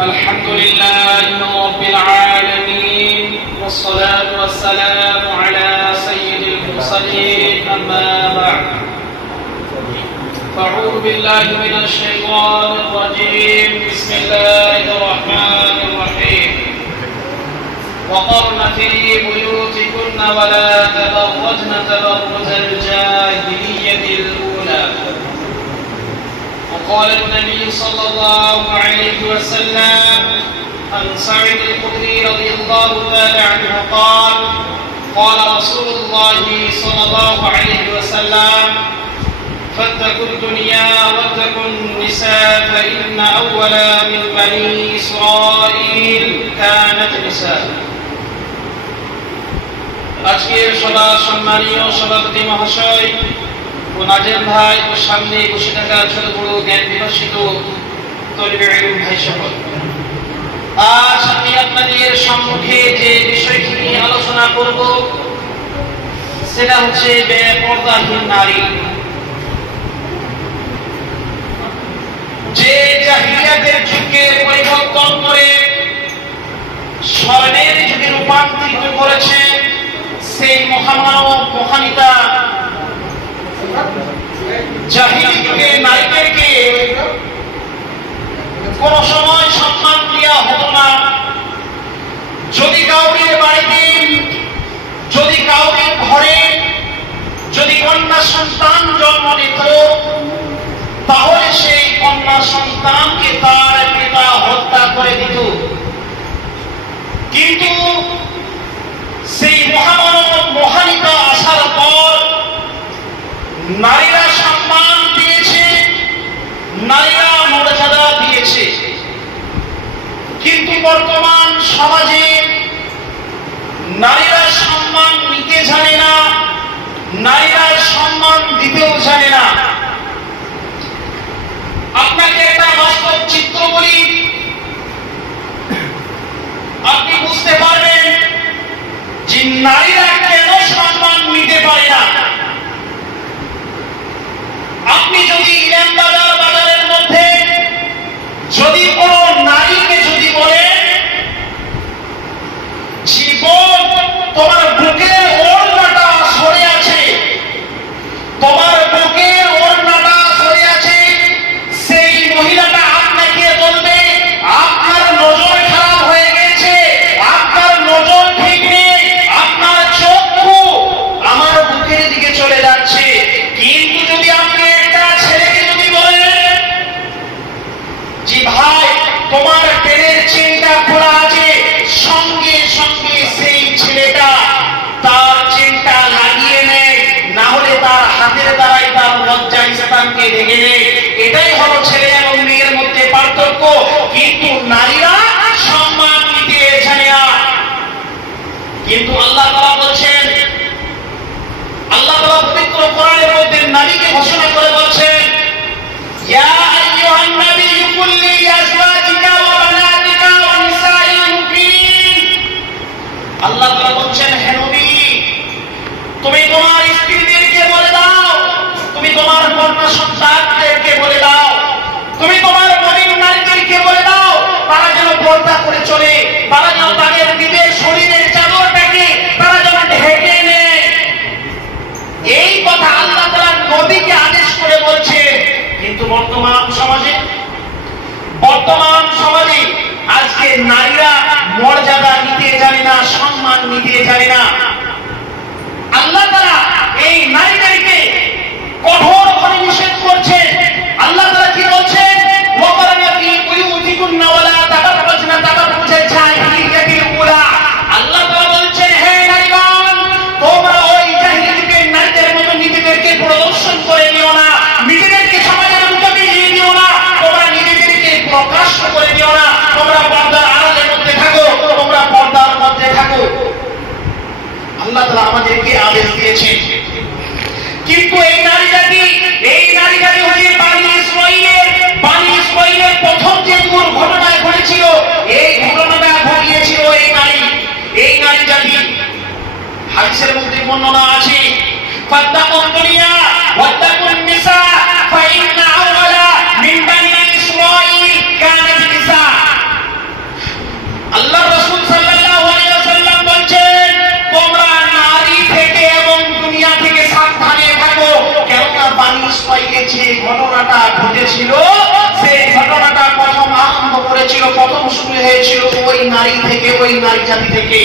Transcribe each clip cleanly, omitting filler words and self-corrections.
الحمد لله رب العالمين والصلاة والسلام على سيد المرسلين أما بعد فأعوذ بالله من الشيطان الرجيم بسم الله الرحمن الرحيم وقرن في بيوتكن ولا تبرجن تبرج الجاهلية الأولى وقال النبي صلى الله عليه وسلم عن سعيد الخدري رضي الله تعالى عنه قال قال رسول الله صلى الله عليه وسلم فاتقوا الدنيا واتقوا النساء فإن أول من بني إسرائيل كانت نساء আজকের সভা সম্মানীয় সভাপতি মহাশয় ও নাজের ভাই ও সামনে বসে থাকা ছোট বড় জ্ঞান বিকশিত তলিবে ইলম ভাই সকল, আজ আমি আপনাদের সম্মুখে যে বিষয়টি নিয়ে আলোচনা করব সেটা হচ্ছে বেপরদাহীন নারী। যে জাহিলিয়াতের যুগকে পরিবর্তন করে স্বর্ণের যুগে রূপান্তরিত করেছে সেই মহামানব মহানিতা জাহিলি যুগের নারীদেরকে কোন সময় সম্মান দেওয়া হতো না। যদি কাউকে বাড়িতে, যদি কাউকে ঘরে যদি কন্যা সন্তান জন্ম নিত, তাহলে সেই কন্যা সন্তানকে তার পিতা হত্যা করে দিত। কিন্তু সেই মহামানব মহানিতা আসার পর নারীরা সম্মান দিয়েছে, নারীরা মর্যাদা দিয়েছে। কিন্তু বর্তমান সমাজে নারীরা সম্মান নিতে জানে না, নারীরা সম্মান দিতেও জানে না। আপনাকে একটা বাস্তব চিত্র বলি, আপনি বুঝতে পারবেন যে নারীরা কেন সম্মান নিতে পারে না। আপনি যদি ইলামবাজার বাজারের মধ্যে যদি কোন নারীকে যদি বলেন জীবন তোমার বুকের ওড়নাটা সরে আছে, তোমার বুকের ওড়নাটা সরে আছে, সেই মহিলাটা আপনাকে বলবে আপনার নজর খারাপ হয়ে গেছে, আপনার নজর ঠিক নেই, আপনার চক্ষু আমার বুকের দিকে চলে যাচ্ছে। কিন্তু যদি আপনি একটা ছেলেকে যদি বলেন জি ভাই তোমার পেটের চেনটা খোলা আছে, সঙ্গে সঙ্গে সেই ছেলেটা তার চেনটা লাগিয়ে নেয়, না হলে তার হাতের দ্বারাই তার লজ্জা শয়তানকে ঢেকে নেয়। এটাই হলো ছেলে এবং মেয়ের মধ্যে পার্থক্য। কিন্তু নারীরা সম্মান দিতে জানে না। কিন্তু আল্লাহ তাআলা বলছেন, আল্লাহ তাআলা পবিত্র কোরআনের মধ্যে নারীকে ঘোষণা করে বলছেন ইয়া আইয়ুহান নাবিয়্যু কুল লিআজওয়াজিকা ওয়া বানাতিকা ওয়া নিসাইল মুমিনিন। আল্লাহ তাআলা বলছেন হে নবী তুমি তোমার স্ত্রীদেরকে বলে দাও, তুমি তোমার কন্যা সন্তানদেরকে বলে দাও, তুমি তোমার মুমিন নারীদেরকে বলে দাও তারা যেন পর্দা করে চলে, তারা যেন তাদের নিজের শরীরের চাদরটাকে তারা যেন ঢেকে নেয়। এই কথা আল্লাহ তাআলা নবীকে আদেশ করে বলছে। কিন্তু বর্তমান সমাজে আজকে নারীরা মর্যাদা নিতে জানে না, সম্মান নিতে জানে না। আল্লাহ তাআলা এই নারীদেরকে কঠোর করে নিষেধ করছে। আল্লাহ তাআলা কি বলছেন ওয়াকারনা ফি বুয়ুতিকুন্না ওয়ালা তাবাররাজনা তাবাররুজাল জাহিলিয়াতিল উলা। আল্লাহ তাআলা বলছেন হে নারীগণ তোমরা ওই জাহিলি যুগের নারীদের মতো নিজেদেরকে প্রদর্শন করে নিও না, নিজেদেরকে সমাজের মুখে দিয়ে নিও না, তোমরা নিজেদেরকে প্রকাশ করে নিও না, তোমরা পর্দার আড়ালের মধ্যে থাকো, তোমরা পর্দার মধ্যে থাকো। আল্লাহ তাআলা আমাদেরকে আদেশ দিয়েছেন। কিন্তু এই নারী জাতি হচ্ছে বানি ইসরাঈলের প্রথম যে ঘটনা ঘটেছিল, এই ঘটনাটা ঘটিয়েছিল এই নারী জাতি। হাদিসের মধ্যে বর্ণনা আছে ফাত্তাকুদ দুনিয়া ওয়াত্তাকুন নিসা ফাইন্না আওয়ালা মিন বানি ইসরাঈল নারী থেকে, ওই নারী জাতি থেকে।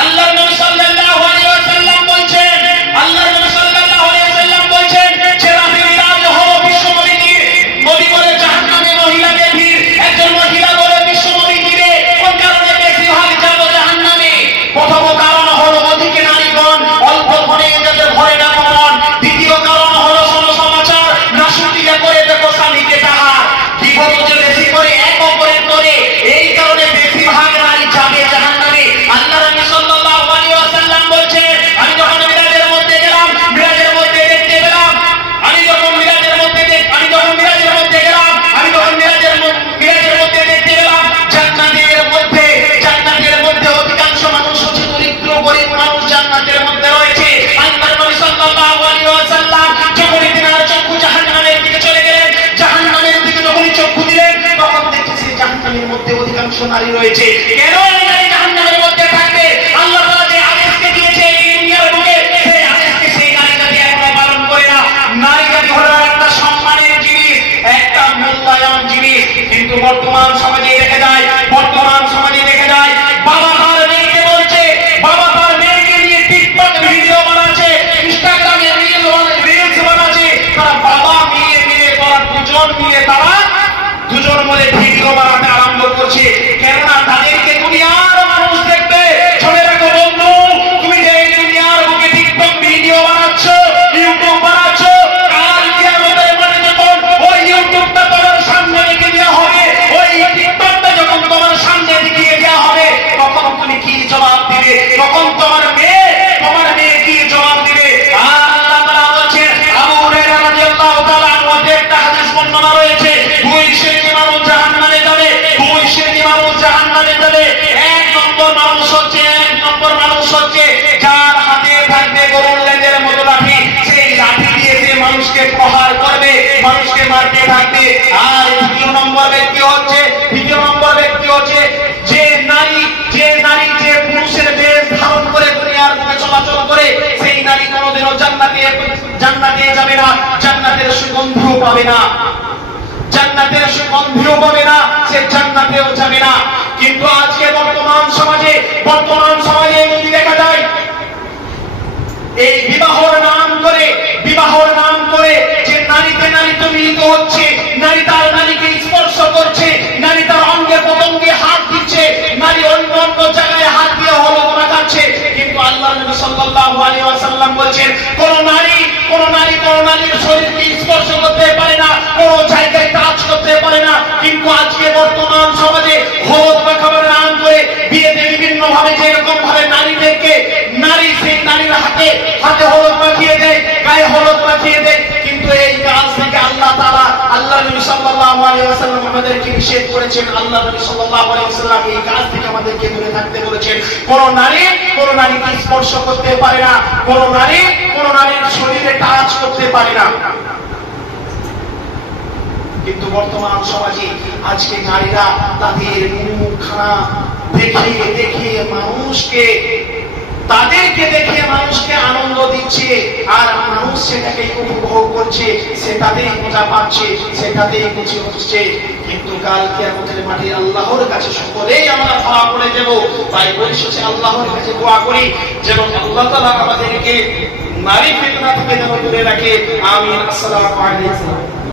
আল্লাহর নবী সাল্লাল্লাহু আলাইহি ওয়াসাল্লাম বলেন, আল্লাহর নবী সাল্লাল্লাহু আলাইহি ওয়াসাল্লাম বলেন, যে রাতের কাজ হলো বিশ্বনবী নিয়ে নবী বলে জাহান্নামে মহিলাদের ভিড়। একজন মহিলা বলে বিশ্বনবী নিয়ে কোন কারণে বেশি ভাগ যাবে জাহান্নামে? প্রথম কারণ হলো অধিক নারীগণ, অল্প ধনে যাদের ঘরে না মন। দ্বিতীয় কারণ হলো সমাচার না শুনিয়া করে দেখো স্বামীকে তাহার বিপদ যে বেশি করে এক অপরের করে, এই কারণে বেশিরভাগ নারী যাবে জাহান্নামে। আল্লাহ রাসূল সাল্লাল্লাহু আলাইহি ওয়াসাল্লাম বলেন, আমি যখন মিরাজের মধ্যে গেলাম, মিরাজের মধ্যে দেখতে পেলাম, আমি যখন মিরাজের মধ্যে দেখতে পেলাম জান্নাতের মধ্যে অধিকাংশ মানুষ হচ্ছে দরিদ্র গরীব মানুষ জান্নাতের মধ্যে রয়েছে। আল্লাহর নবী সাল্লাল্লাহু আলাইহি ওয়াসাল্লাম যখন তিনার চক্ষু জাহান্নামের দিকে চলে গেলেন, জাহান্নামের দিকে যখন চক্ষু দিলেন, তখন দেখতেছি জাহান্নামের মধ্যে অধিকাংশ নারী রয়েছে। কেন এই নারী জাহান্নামের মধ্যে থাকবে? আল্লাহ তাআলা যে আদেশকে দিয়েছে এই দুনিয়ার বুকে, সেই আদেশকে সেই নারী জাতি এখনো পালন করে না। নারী জাতি হলো একটা সম্মানের জিনিস, একটা মূল্যায়ন জিনিস। কিন্তু বর্তমান সমাজে দেখা যায় বাবা তার মেয়েকে বলছে, বাবা তার মেয়েকে নিয়ে টিকটক ভিডিও বানাচ্ছে, ইনস্টাগ্রামে রিলস বানাচ্ছে। তারা বাবা মেয়ে মিলে, তারা দুজন মিলে ভিডিও বানাতে আরম্ভ করছে। কেননা তাদেরকে দুনিয়ার মানুষ দেখবে। চলে রাখো বন্ধু, তুমি যে এই দুনিয়ার বুকে টিকটক ভিডিও বানাচ্ছ, ইউটিউব বানাচ্ছ, কাল কিয়ামতের মাঠে যখন ওই ইউটিউবটা তোমার সামনে রেখে দেওয়া হবে, ওই টিকটকটা যখন তোমার সামনে দেখিয়ে দেওয়া হবে, তখন তুমি কি জবাব দিবে? তখন তোমার মেয়ে কি জবাব দিবে? আল্লাহ তাআলা বলেন, আবু হুরায়রা রাদিয়াল্লাহু তাআলা আনহু একটা হাদিস বর্ণনা রয়েছে, দুই শ্রেণীর মানুষ জাহান্নামে যাবে। এক নম্বর মানুষ হচ্ছে যার হাতে থাকবে গরুর লেজের মতো লাঠি, সেই লাঠি দিয়ে সে মানুষকে প্রহার করবে, মানুষকে মারতে থাকবে। আর দ্বিতীয় নম্বর ব্যক্তি হচ্ছে যে নারী যে পুরুষের বেশ ধারণ করে দুনিয়ার বুকে চলাচল করে, সেই নারী কোনোদিনও জান্নাতে যাবে না, জান্নাতের সুগন্ধিও পাবে না, সে জান্নাতেও যাবে না। কিন্তু আজকে বর্তমান সমাজে যদি দেখা যায়, এই বিবাহর নাম করে যে নারীতে মিলিত হচ্ছে, নারী তার নারীকে স্পর্শ করছে, নারী তার অঙ্গে প্রত্যঙ্গে হাত দিচ্ছে, নারী অন্য জায়গায় হাত দিয়ে হলফনামা করছে। কিন্তু আল্লাহর নবী সাল্লাল্লাহু আলাইহি ওয়াসাল্লাম বলেন, কোন নারীর শরীরকে স্পর্শ করতে পারে না, কোন জায়গায় টাচ করতে পারে না। কিন্তু আজকে বর্তমান সমাজে হলফনামা খাবার নাম করে বিয়েতে বিভিন্ন ভাবে যেরকম ভাবে সেই নারীর হাতে হলুদ মাখিয়ে দেয়, গায়ে হলুদ মাখিয়ে দেয়। কিন্তু এই কাজ থেকে আল্লাহ নবী সাল্লাল্লাহু আলাইহি ওয়াসাল্লাম আমাদেরকে নিষেধ করেছেন। আল্লাহ নবী সাল্লাল্লাহু আলাইহি ওয়াসাল্লাম এই কাজ থেকে আমাদেরকে দূরে থাকতে বলেছেন। কোন নারীকে স্পর্শ করতে পারে না, কোন নারীর শরীরে টাচ করতে পারে না। কিন্তু বর্তমান সমাজে আজকে নারীরা তাদের মুখখানা দেখিয়ে মানুষকে আনন্দ দিচ্ছে, আর মানুষ সেটাকে উপভোগ করছে, সেটাতেই মজা পাচ্ছে, সেটাতেই খুশি হচ্ছে। কিন্তু কাল কিয়ামতের মাঠে আল্লাহর কাছে সকলেই আমরা ধরা পড়ে দেব। তাই পরিশেষে আল্লাহর কাছে দোয়া করি যেন আল্লাহ তাআলা আমাদেরকে নারী ফিতনা থেকে যেন দূরে রাখে। আমিন। আসসালামু আলাইকুম।